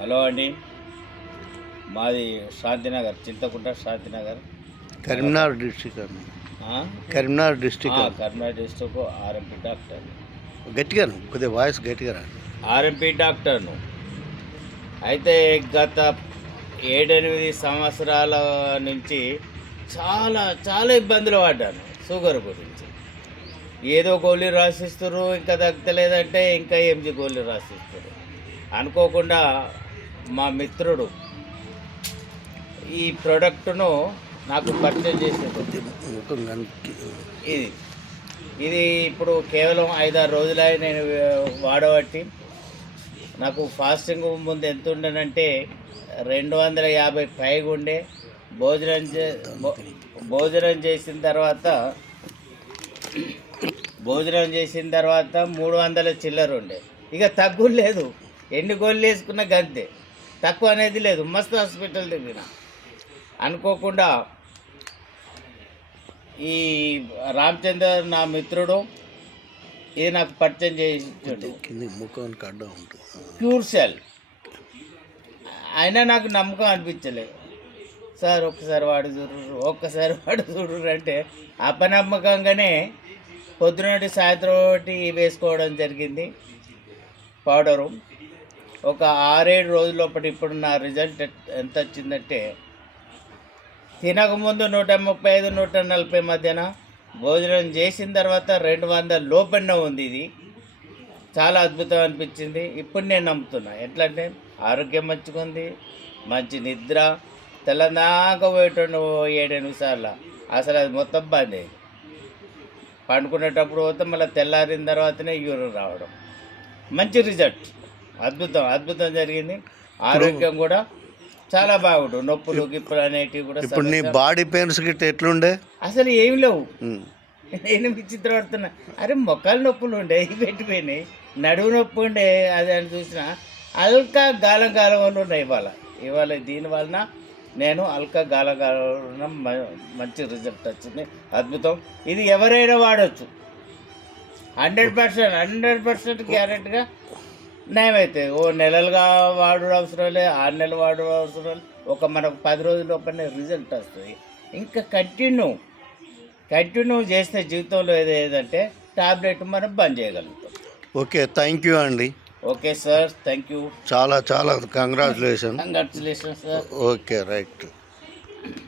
Hello అండి, మాది Shantinagar, Chintakunta Shantinagar, Karimnagar district అండి. Karimnagar district. Karimnagar district. RMP doctor. గట్టిగా కొద్దిగా వాయిస్ గట్టిగా. ఆర్ఎంపీ డాక్టర్ను. అయితే గత 7-8 సంవత్సరాల నుంచి చాలా చాలా ఇబ్బందులు పడ్డాను షుగర్ గురించి. ఏదో గోళీ రాసిస్తారు, ఇంకా తగ్గలేదంటే ఇంకా ఎంజీ గోళీ రాసిస్తారు. అనుకోకుండా మా మిత్రుడు ఈ ప్రోడక్ట్ను నాకు పరిచయం చేసేది. ఇది ఇప్పుడు కేవలం 5-6 రోజులే నేను వాడబట్టి నాకు ఫాస్టింగ్ ముందు ఎంత ఉండనంటే 250 పైగా ఉండే. భోజనం చేసిన తర్వాత 300 చిల్లర ఉండే. ఇక తగ్గు లేదు, ఎన్ని గోళ్ళు వేసుకున్నా గంతే, తక్కువ అనేది లేదు. మస్తు హాస్పిటల్ తిరిగిన. అనుకోకుండా ఈ రామచందర్ నా మిత్రుడు ఇది నాకు పరిచయం చేసి క్యూర్ సెల్. అయినా నాకు నమ్మకం అనిపించలేదు. సార్ ఒక్కసారి వాడు చూడరు అంటే అపనమ్మకంగానే పొద్దునటి సాయంత్రం ఒకటి వేసుకోవడం జరిగింది పౌడరు. ఒక 6-7 రోజుల లోపల ఇప్పుడు నా రిజల్ట్ ఎంత వచ్చిందంటే, తినకముందు 135-140 మధ్యన, భోజనం చేసిన తర్వాత 200 లోపల ఉంది. ఇది చాలా అద్భుతం అనిపించింది. ఇప్పుడు నేను నమ్ముతున్నా. ఎట్లా అంటే ఆరోగ్యం మంచిగుంది, మంచి నిద్ర, తెల్లదాకా పోయేటండు 7-8 సార్లు. అసలు అది మొత్తం బంద్ అయింది. పండుకునేటప్పుడు పోతే మళ్ళీ తెల్లారిన తర్వాతనే యూరిన్ రావడం. మంచి రిజల్ట్, అద్భుతం జరిగింది. ఆరోగ్యం కూడా చాలా బాగుంటుంది. నొప్పులు గిప్పులు అనేటివి కూడా. ఇప్పుడు నీ బాడీ పెయిన్స్ గిట్ట ఎట్లుండే? అసలు ఏమి లేవు. నేను విచిత్రపడుతున్నా. అరే మొక్కల నొప్పులు ఉండే, ఇవి పెట్టిపోయినాయి. నడువు నొప్పి ఉండే, అది అని చూసిన అల్కా గాలం వల్ల ఉన్నాయి. ఇవాళ దీనివలన నేను అల్కా గాలం మంచి రిజల్ట్ వచ్చింది. అద్భుతం. ఇది ఎవరైనా వాడచ్చు. 100% గ్యారెంటీగా నయమైతే. నెలలుగా వాడు అవసరం లేదు, 6 నెలలు వాడు అవసరం లేదు. మనకు 10 రోజుల లోపలనే రిజల్ట్ వస్తుంది. ఇంకా కంటిన్యూ చేస్తే జీవితంలో ఏదంటే టాబ్లెట్ మనం బంద్ చేయగలుగుతాం. ఓకే, థ్యాంక్ యూ అండి. Okay sir, thank you. చాలా కంగ్రాచులేషన్ సార్. Okay, right.